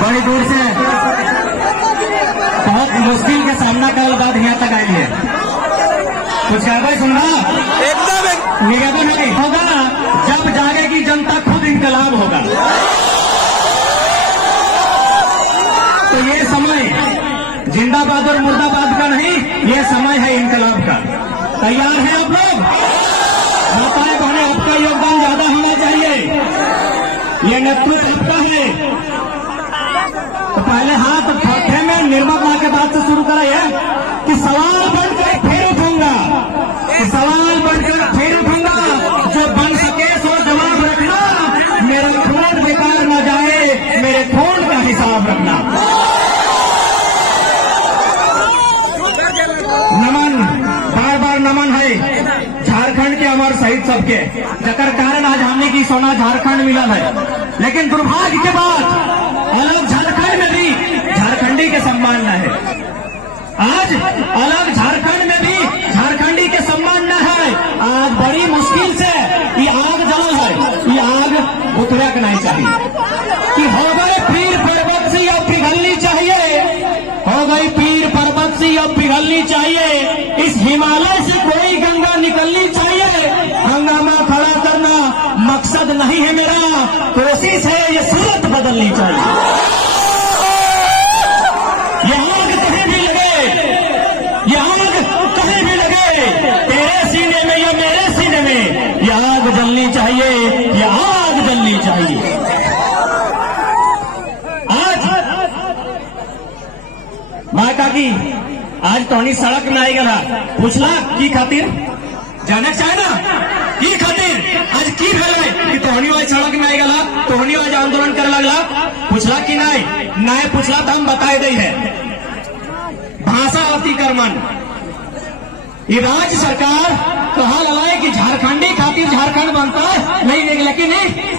बड़ी दूर से बहुत मुश्किल के सामना करल बाद यहाँ तक आई है। कुछ कहना सुनना एकदम निवेदन नहीं होगा, जब जागेगी जनता खुद इनकलाब होगा। तो ये समय जिंदाबाद और मुर्दाबाद का नहीं, ये समय है इनकलाब का। तैयार है आप लोग? माताएं बहनें, आपका योगदान ज्यादा होना चाहिए, ये नेतृत्व आपका है। तो पहले हाथ थे में निर्मक मां के बात से शुरू कराइए कि सवाल बनकर फिर उठूंगा, सवाल बनकर फिर उठूंगा, जो बन सके सो जवाब रखना, मेरा खून बेकार न जाए, मेरे खून का हिसाब रखना। नमन, बार बार नमन है झारखंड के अमर शहीद सबके, जकर कारण आज हमने की सोना झारखंड मिला है। लेकिन दुर्भाग्य के बाद अलग झारखंड में भी झारखंडी के सम्मान न है। आज अलग झारखंड में भी झारखंडी के सम्मान न है। आज बड़ी मुश्किल से ये आग जल है, ये आग बुतरा के नहीं चाहिए कि हो गए पीर पर्वत सी अब पिघलनी चाहिए, हो गई पीर पर्वत सी अब पिघलनी चाहिए। इस हिमालय से कोई गंगा निकलनी चाहिए। हंगामा खड़ा करना मकसद नहीं है मेरा, कोशिश है ये सूरत बदलनी चाहिए। ये आग कहीं भी लगे, ये आग कहीं भी लगे, तेरे सीने में या मेरे सीने में, ये आग जलनी चाहिए, ये आग जलनी चाहिए। आज माँ काकी आज तोहनी सड़क में आई गला, पूछला की खातिर जाने चाहे ना की खातिर आज की भेल कि तोहनी आज सड़क में आई गला, तोहनी आज आंदोलन करे लगला, पूछला कि नहीं पूछला तो हम बताए दे है। भाषा अतिक्रमण, ये राज्य सरकार कहा लगाए कि झारखंडी खातिर झारखंड बनता है, नहीं लेकिन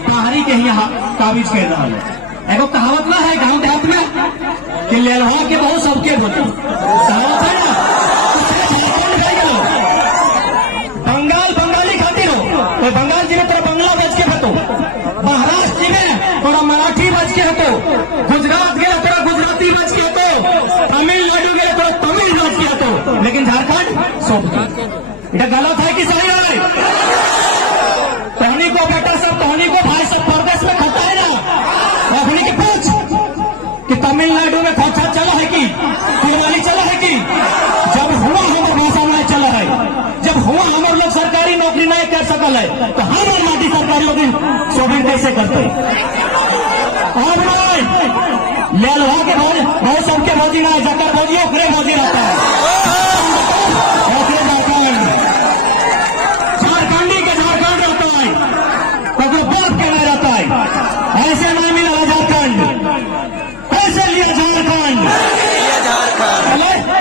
बाहरी के यहाँ काबिज कर रहा है। एगो कहावत ना है गांव देहात में कि लेलवा के बहुत सबके बोली, कहावत है ना। बंगाल बंगाली खातिर हो, तो बंगाल जी में तेरा बंगला बच के हतो, महाराष्ट्र जी में थोड़ा मराठी बच के हतो, गुजरात गए थोड़ा गुजराती बच के हतो, तमिलनाडु गए थोड़ा तमिल बच के हतो, लेकिन झारखंड सब इटा गलत है कि सही है? तोहनी को बेटा सब, तोहनी को भाई सब प्रदेश में खाता है ना, अपनी की पूछ कि तमिलनाडु में खोखा चला है कि तिरवाली चला है कि जब हुआ हमारे भाषा में चला है, जब हुआ हमारे लोग सरकारी नौकरी नहीं कर सकल है, तो हम और माटी सरकारी नौकरी शोभन कैसे करते? और लेलवा के बहुत सबके भौजी ना, जकर भौजी ओकरे भौजी रहता है, झारखंडी के झारखंड रहता है, तो बर्फ के नहीं रहता है। ऐसे नहीं मिला झारखंड, कैसे लिया झारखंड?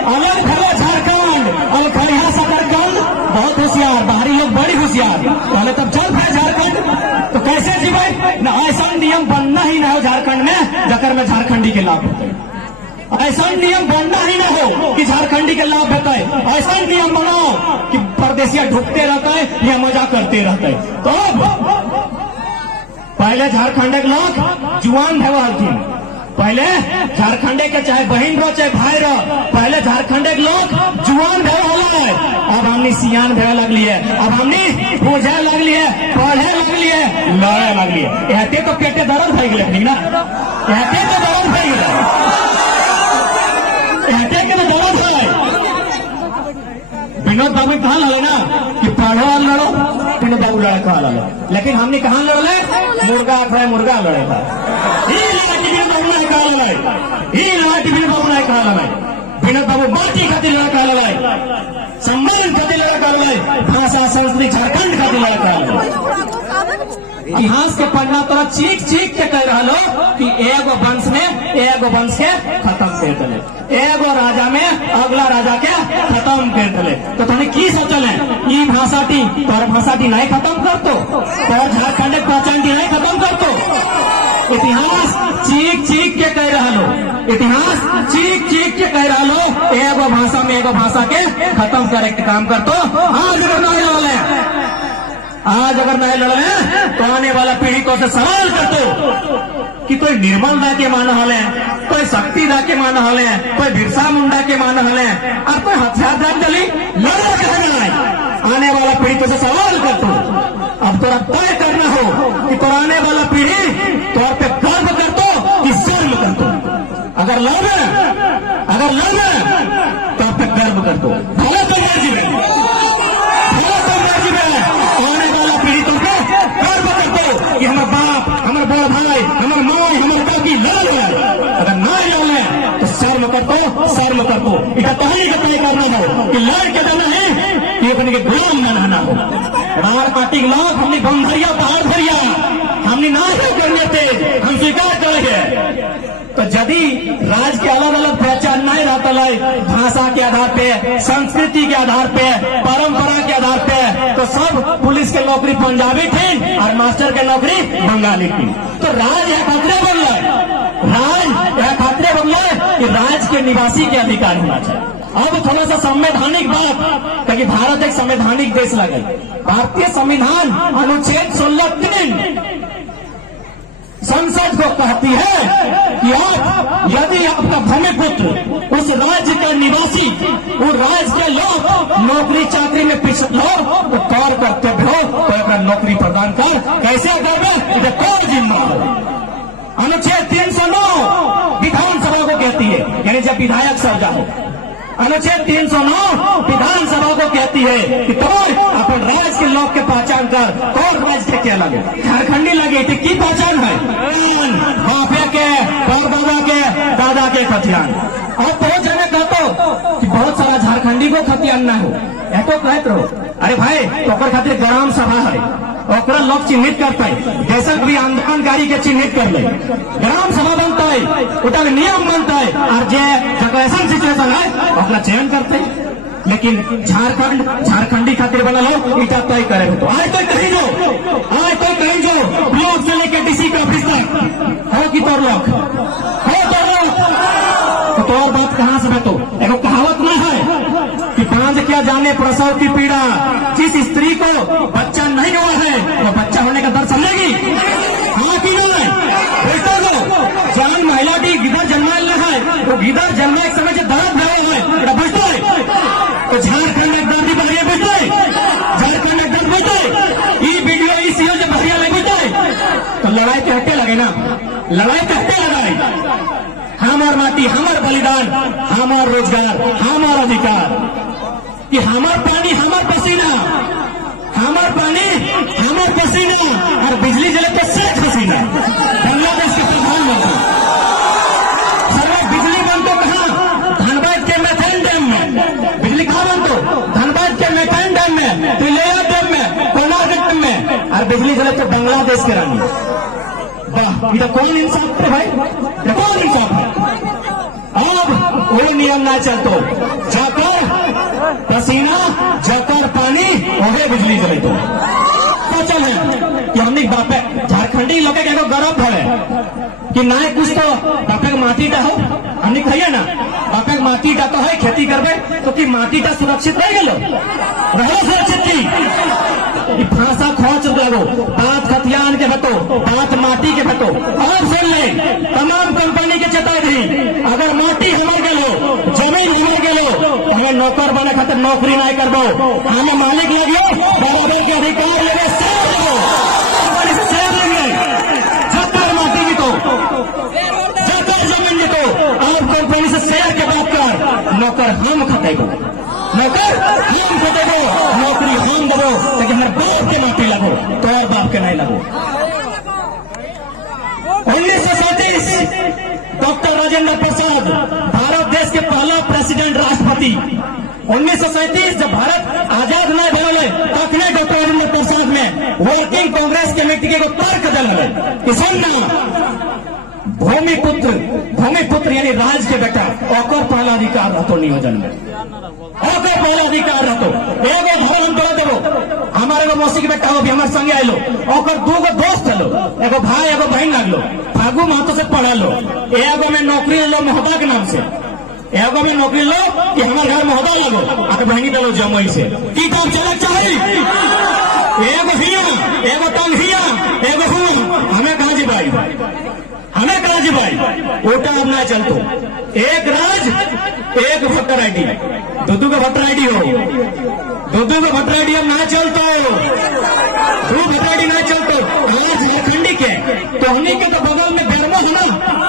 अलग खड़ा झारखंड, अलग खड़िया सकरखंड, बहुत होशियार, बाहरी लोग बड़ी होशियार, पहले तब चल है झारखंड, तो कैसे जीवे न? ऐसा नियम बनना ही ना हो झारखंड में जकर में झारखंडी के लाभ होते, ऐसा नियम बनना ही ना हो कि झारखंडी के लाभ होता है। ऐसा नियम बनाओ कि परदेसिया ढुकते रहता है या मजा करते रहता है। तो पहले झारखंड के लोग जुआन भेवालथिन, पहले झारखंडे के चाहे बहन रो चाहे भाई रो, पहले झारखंडे के लोग जुआन भेवा है। अब हमने सियान भेवा लगली है, अब हमने पूछे लगली है, पढ़े लगली है, लड़े लगली है। एहते तो पेटे दर्द भई गए ना, एहते तो दर्द भई गए, एहते के तो दर्द है। विनोद बाबू कहा लड़े ना कि पढ़ो और लड़ो, विनोद बाबू लड़ा कहा लड़ो, लेकिन हमने कहा लड़े मुर्गा खाए मुर्गा लड़ेगा, विनोद बाबू बाटी खातिर लड़का लड़ाई, सम्मान खातिर लड़का लड़ाई, भाषा संस्कृति झारखंड खातिर लड़का लड़ाई। इतिहास के पन्ना तोरा चीख चीख के कह रहा लो कि एगो वंश के खत्म कर दले, एगो राजा में अगला राजा के खत्म कर दले। तो तुमने की सोचल है? ई भाषाटी तोर भाषाटी नहीं खत्म कर तो, तोर झारखंड के पहचान की नहीं खत्म कर तो। इतिहास चीख चीख के कह रहा लो, इतिहास चीख चीख के कह रहा लो एगो भाषा में एगो भाषा के खत्म करे के काम कर तो। आज आज अगर नहीं लड़े तो आने वाला पीढ़ी को से सवाल कर दो कि कोई निर्मल दा के मान हले, कोई शक्ति दा के मान हले, कोई बिरसा मुंडा के मान हले और कोई हथियार दान चली लड़ो कैसे लड़ाई। आने वाला पीढ़ी को से सवाल कर दो। अब तोरा तय करना हो कि तो आने वाला पीढ़ी तौर पे गर्व कर दो कि शर्म कर दो। अगर लड़े तो आप पे गर्व कर दो। भले तो मर्जी में आने वाला पीढ़ी तुम पे गर्व कर दो कि हमारे बाप, हमारे बड़ भाई, हमारे माँ, हमारे बाकी लड़ है। अगर ना लड़े तो शर्म कर दो। इधर तो ही तय करना हो कि लड़ के देना है कि अपने के गुलाम बनाना हो। बाहर पार्टी के लोग हमने बंधरिया बाहर भरिया हमने ना करने थे, हम स्वीकार करेंगे। तो यदि राज्य के अलग अलग पहचान नहीं रहता है भाषा के आधार पे, संस्कृति के आधार पे, परंपरा के आधार पे, तो सब पुलिस के नौकरी पंजाबी थी और मास्टर के नौकरी बंगाली थी। तो राज यह खतरे बन कि राज्य के निवासी के अधिकार होना चाहिए। अब थोड़ा सा संवैधानिक बात, क्योंकि भारत एक संवैधानिक देश लगे। भारतीय संविधान अनुच्छेद 16(3) संसद को कहती है कि आप यदि आपका भूमिपुत्र उस राज्य के निवासी, उस राज्य के लोग नौकरी चाकरी में पिछड़े हो तो कर कर्तव्य हो तो एक नौकरी प्रदान कर। कैसे करना, कौन जिम्मा हो। अनुच्छेद 309 विधानसभा को कहती है, यानी जब विधायक सर्जा हो। अनुच्छेद 309 विधानसभा को कहती है कि तुम अपन राज्य के लोग के पहचान कर कौन राज्य के क्या लगे। झारखंडी लगे थे की पहचान है बापे के, बाबा के, दादा के खतियान। और बहुत जगह कहते कि बहुत सारा झारखंडी को खतियान न हो, ऐतो कहते रहो। अरे भाई तो खातिर ग्राम सभा है, ओकरा लोग चिन्हित करता है। देशक भी आंदोलनकारी के चिन्हित कर ले, ग्राम सभा बनता है, उठा नियम बनता है और जे ऐसा सिचुएशन है अपना चयन करते हैं। लेकिन झारखंडी खातिर बना लो इटा तय करे तो आज तो कहीं जो ब्लॉक से लेकर डीसी का ऑफिस तक हो कि तोर लोग तो और बात कहां से तो एक कहावत ना है कि बांध क्या जाने प्रसव की पीड़ा। जिस स्त्री को बच्चा नहीं हुआ है वो बच्चा होने का दर्द समझेगी, हाँ कि नहीं। जान महिला की गिदर जन्माल है, वो गिदर जन्मा एक समय जो दर्द गया है बुझते है। तो झारखंड में दर्द बढ़िया बुझते है, झारखंड में दर्द बुझते ये वीडियो इस जो बढ़िया लगे बुझते तो लड़ाई के हट्टे लगे ना, लड़ाई के हट्टे लगाए। हमार माटी, हमार बलिदान, हमार रोजगार, हमार अधिकार, कि हमार पानी, हमार पसीना, हमार पानी, हमार पसीना और बिजली जले तो शेख हसीना। बांग्लादेश के प्रधानमंत्री सर बिजली बन तो कहा धनबाद के मैथेन डैम में बिजली कहा बन तो धनबाद के मैथेन डैम में, तिलैया डैम में, कर्नाटक डैम में और बिजली जले तो बांग्लादेश के रानी। वाह, ये कौन इंसाफ है भाई, ये कौन इंसाफ है। अब वो नियम ना चलतो, जाकर पसीना, जाकर पानी, वही बिजली जले तो चल है कि हमने बापे झारखंडी लोग के गौरव भरे कि ना कुछ तो बापे माटी टा हो। हमने कहिए ना बापे माटी टा तो है, खेती करबे तो कि माटी टा सुरक्षित रह गलो, रहो सुरक्षित की भाषा खोच लगो, बात खतियान के बतो, बात माटी के बतो। और सुन ले तमाम कंपनी के चेताई दी, अगर माटी हमारे गेलो, जमीन हमारे गेलो, हमें नौकर बने खातिर नौकरी नहीं कर दो, हमें मालिक लगियो, बराबर के अधिकार लगे, जतर माटी की तो जतर जमीन की तो आप कंपनी से शेयर के बात कर, नौकर हम खतेगो, नौकर हम खतेगो, नौकरी हम दो, लेकिन हमारे बाप के माटी लगो तो और बाप के नहीं लगो। 1937 डॉक्टर राजेंद्र प्रसाद भारत देश के पहला प्रेसिडेंट राष्ट्रपति। 1937 जब भारत आजाद नहीं भले तखने डॉक्टर राजेंद्र प्रसाद में वर्किंग कांग्रेस कमेटी के तर्क दिल कि सुनना भूमिपुत्र यानी राज के बेटा ओकर पहला अधिकार रहतो नियोजन में, ओकर पहला अधिकार रहतो। एगो भवन हम तोड़ा देवो, हमारे एगो मौसी के बेटा हो भी हमारे संगे आयलो, ओकर दूगो दोस्त हलो, एगो भाई एगो बहन लगलो, फागू महतो से पढ़लो, एगो में नौकरी लो महोबा के नाम से, एगो भी नौकरी लो कि हमारे घर में होगा लगो आके बहनी दलो जमुई से की काम चलक चाहिए। एगो हिया एगो टंग हिया एगो हुआ हमें कहा जी भाई, हमें कहा जी भाई वोटा अब ना चलतो। एक राज एक वोटर आईडी, दो का वोटर आईडी हो, दो का वोटर आईडी अब ना चलतो, दो वोटर आईडी ना चलतो। आज झारखंडी के तो हमने के तो बगल में बेरमो है ना,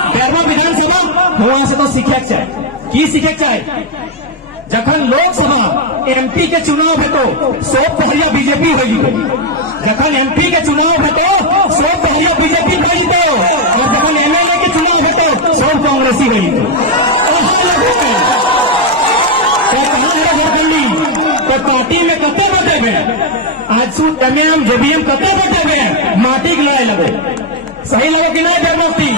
बेरमो विधानसभा वहां से तो सीखे चाहिए की सीखे चाहिए। जखन लोकसभा एमपी के चुनाव है तो 100 पहलिया बीजेपी होगी, जखन एमपी के चुनाव है तो 100 पहलिया बीजेपी होगी तो, और जखन एमएलए के चुनाव है तो 100 कांग्रेसी होगी तो पार्टी में कते वोटे में आज सूट एमएम जेबीएम कते वोटे में माटी की लड़ाई लगो, सही लगो कि नहीं बेरमोती।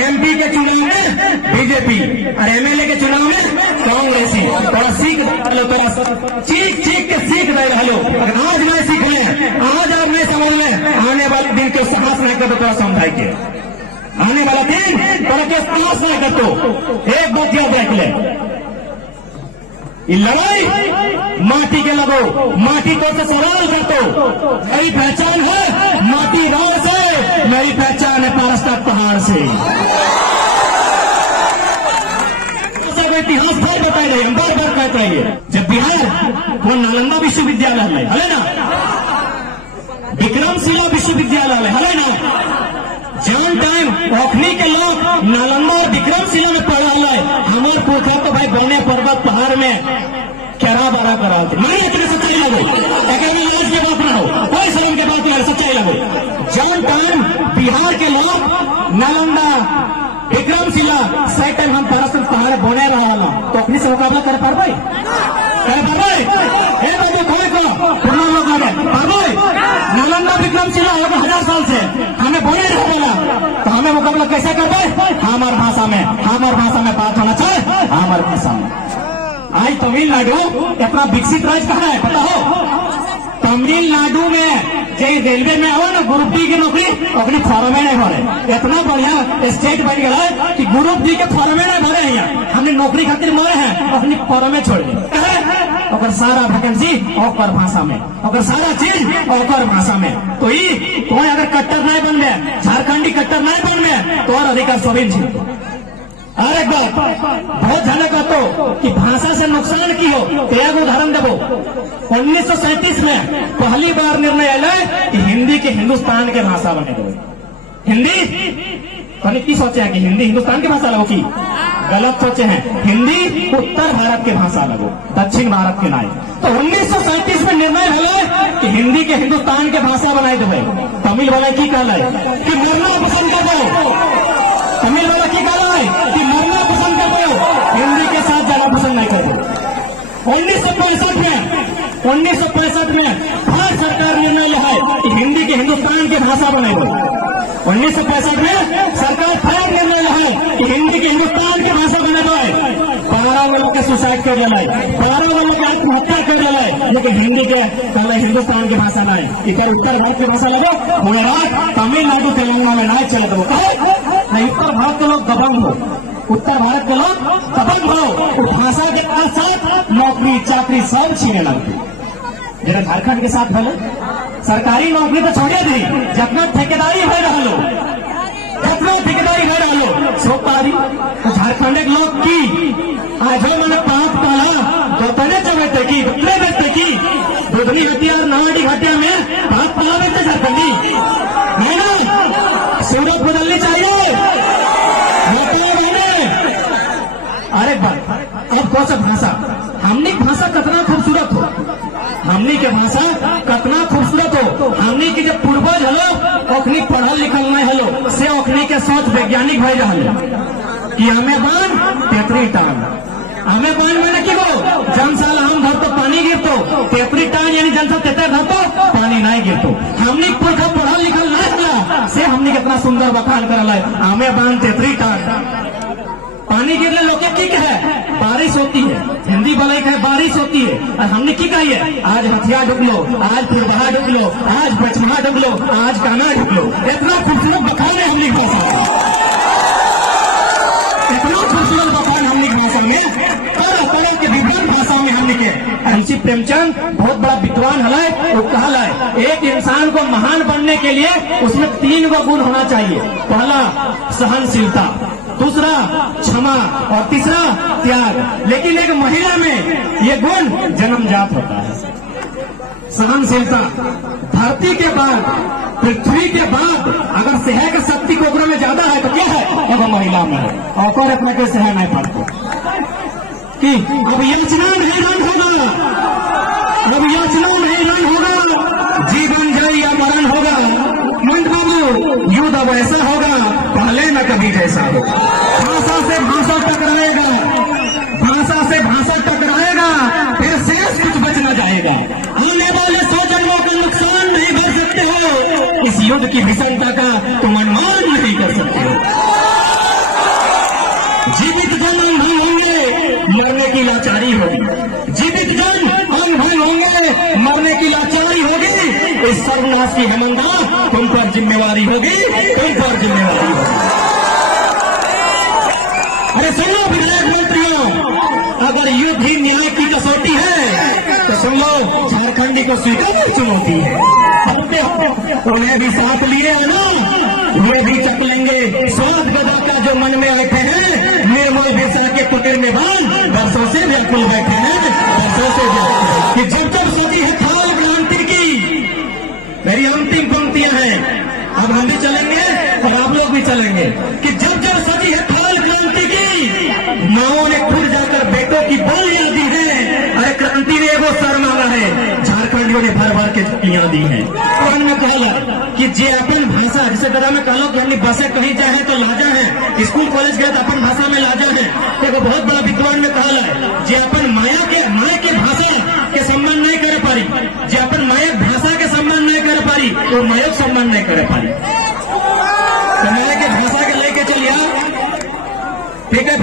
एमपी के चुनाव में बीजेपी और एमएलए के चुनाव में कांग्रेसी। थोड़ा सीख लो, थोड़ा चीख के सीख रहे हलो। अगर आज नहीं सीख ले, आज आप नहीं समझ ले, आने वाले दिन के साहस नहीं कर तो थोड़ा समझाई के, आने वाला दिन थोड़ा के साहस नहीं कर तो एक बात याद रख ले, लड़ाई माटी के लगो, माटी तो से सवाल कर तो मेरी पहचान है माटी राव से, मेरी पहचान है पारस्तान पहाड़ से। इतिहास बार बताए रहे, हम बार बार कहते रहिए। जब बिहार वो नालंदा विश्वविद्यालय है ना, विक्रमशिला विश्वविद्यालय है ना, जौन टाइम ओखनी के लोग नालंदा और विक्रमशिला में पढ़ा है, हमारे पोखर तो भाई बने पर्वत पहाड़ में क्या बारा करा थे। नहीं इतने सच्चाई लगो, अगर लाज की बात ना हो, कोई शर्म के बात नहीं, सच्चाई लगो। जौन टाइम बिहार के लोग नालंदा विक्रमशिला सही टाइम हम पारस्तान पहाड़ बोने रहा तो अपनी से मुकाबला कर पा भाई, कर पा भाई नालंदा विक्रमशिला होगा 1000 साल से हमें बोले रहा बोला तो हमें मुकाबला कैसे कर पाए। हमार भाषा में बात होना चाहिए, हमार भाषा में। आज तमिलनाडु इतना विकसित राज्य कहाँ है पता हो? तमिलनाडु में रेलवे में आओ ना ग्रुप डी की नौकरी अपनी फॉर्म में नहीं भरे, इतना बढ़िया स्टेट बन गया है कि ग्रुप डी के फॉर्म में नहीं भरे हैं, हमने नौकरी खातिर मरे हैं अपनी फॉर्म में छोड़ दी। अगर सारा वैकेंसी और भाषा में, अगर सारा चीज और भाषा में, तो कोई अगर कट्टर नहीं बन गए, झारखंडी कट्टर नहीं बन गए तो और अधिकार सभी छीन। अरे बात बहुत जाने का तो कि भाषा से नुकसान की हो तो एक उदाहरण देवो। 1937 में पहली बार निर्णय आया कि हिंदी के हिंदुस्तान के भाषा बने दो। हिंदी कहीं की सोचे है कि हिंदी हिंदुस्तान की भाषा लगो की गलत सोचे हैं, हिंदी उत्तर भारत की भाषा लगो, दक्षिण भारत के नाई। तो 1937 में निर्णय हुआ कि हिंदी के हिंदुस्तान के भाषा बनाए दो। तमिल वाला की कहला है कि मरना पसंद कर दो, तमिल वाला की कहला है कि मरना पसंद कर दो, हिंदी के साथ जाना पसंद नहीं कर दो। 1965 में भारत सरकार निर्णय लिया है कि हिंदी के हिंदुस्तान की भाषा बनाए दो। 1965 में सरकार फिर निर्णय लिया है कि हिंदी के हिंदुस्तान की भाषा बने दो। 12 लोगों के सुसाइड कर दिया है, 12 लोगों की आत्महत्या कर दिया है, लेकिन हिंदी के पहले हिंदुस्तान की भाषा ना है, इधर उत्तर भारत की भाषा लगो। गुजरात तमिलनाडु तेलंगाना में ना चले दो, नहीं उत्तर भारत के लोग दबंग हो, उत्तर भारत के लोग दबंग हो, भाषा के साथ नौकरी चाकरी सब छीने लगती। जरा झारखंड के साथ भले सरकारी नौकरी तो छोड़े दी, जितना ठेकेदारी हो रहा लो, जितना ठेकेदारी हो रहा लो सोपारी तो झारखंड के लोग की आज मैंने 5 पाला दोपहर चबेटे की दुपले बेचते की दुधनी हटिया और नवाडी हटिया में 5 पाला बेचते झारखंडी है ना। सूरत बदलनी चाहिए, अरे बात अब कौन सा भाषा, हमने भाषा कितना खूबसूरत हो, हमने के भाषा कितना खूबसूरत हो, हमने की जब पूर्वज हलो ओखनी पढ़ल लिखल नहीं हलो से ओखनी के सोच वैज्ञानिक भय रहा कि हमें बान तेतरी टान, हमें बान मैंने की हो जनसाल हम धर तो पानी गिरतो, तेतरी टान यानी जनसा तेतर धरतो पानी नहीं गिरतो। हमने पुरखा पढ़ल लिखल नहीं हला से हमने कितना सुंदर बखान करल है, हमें बान तेतरी टान। पानी गिरने लोग की है बारिश होती है, हिंदी बोले है बारिश होती है, और हमने की कही है आज हथिया ढुक लो, आज फिरबहा ढुक लो, आज बचमहा ढुक लो, आज काना ढुक लो। इतना खूबसूरत बखान है हमने भाषा। प्रेमचंद बहुत बड़ा विद्वान है, वो कहल है एक इंसान को महान बनने के लिए उसमें 3 गो गुण होना चाहिए। पहला सहनशीलता, दूसरा क्षमा और तीसरा त्याग। लेकिन एक महिला में ये गुण जन्मजात होता है। सहनशीलता धरती के बाद, पृथ्वी के बाद अगर सह की शक्ति कोकरों में ज्यादा है तो क्या है? अब महिला में है। और अपने को सह नहीं पाते कि अब याचना नहीं रन होगा, अब याचना नहीं रन होगा, जीवन जय या मरण होगा। मंद बाबू युद्ध अब ऐसा होगा पहले न कभी जैसा होगा। भाषा से भाषा टकराएगा, भाषा से भाषा टकराएगा, फिर शेष कुछ बच न जाएगा। आने वाले 100 जन्मों का नुकसान नहीं भर सकते हो, इस युद्ध की भीषणता का तुम अनुमान नहीं कर सकते हो। जीवित जन अनुभव होंगे, मरने की लाचारी होगी। जीवित जन अनुभव होंगे, मरने की लाचारी होगी। इस सर्वनाश की हेमंता तुम पर जिम्मेवारी होगी, तुम पर जिम्मेवारी होगी। अरे सुनो विधायक मंत्रियों, अगर युद्ध ही न्याय की कसौटी है तो सुन लो, झारखंडी को स्वीकार चुनौती है। उन्हें भी साथ लिए है ना, वे भी चक लेंगे स्वाद गदा का जो मन में बैठे हैं। निर्मोल बिरसा के पकड़ में बांध बरसों से व्याकुल बैठे हैं, बरसों से व्याकुल कि जब जब सदी है खाल क्रांति की। मेरी अंतिम पंक्तियां हैं, अब हम भी चलेंगे और आप लोग भी चलेंगे कि जब जब सदी है खाल क्रांति की, माओ ने खुद जाकर बेटों की बलियां दी है। अरे क्रांति ने वो सर मांगा है, झारखंडियों ने भर भर के चुकियां दी हैं। तो हमने कहा कि जे अपन भाषा, जिसे दादा में कहलो कि हमने बसे कहीं जाए तो लाजा है, स्कूल कॉलेज गए तो अपन भाषा में लाजा है। तो बहुत बड़ा विद्वान ने कहा है जे अपन माया के भाषा के सम्मान नहीं करे पारी, जे अपन माया भाषा के सम्मान नहीं करे पारी, वो माया सम्मान नहीं करे पारी। तो माया के भाषा के लेके चलिए, ठीक है।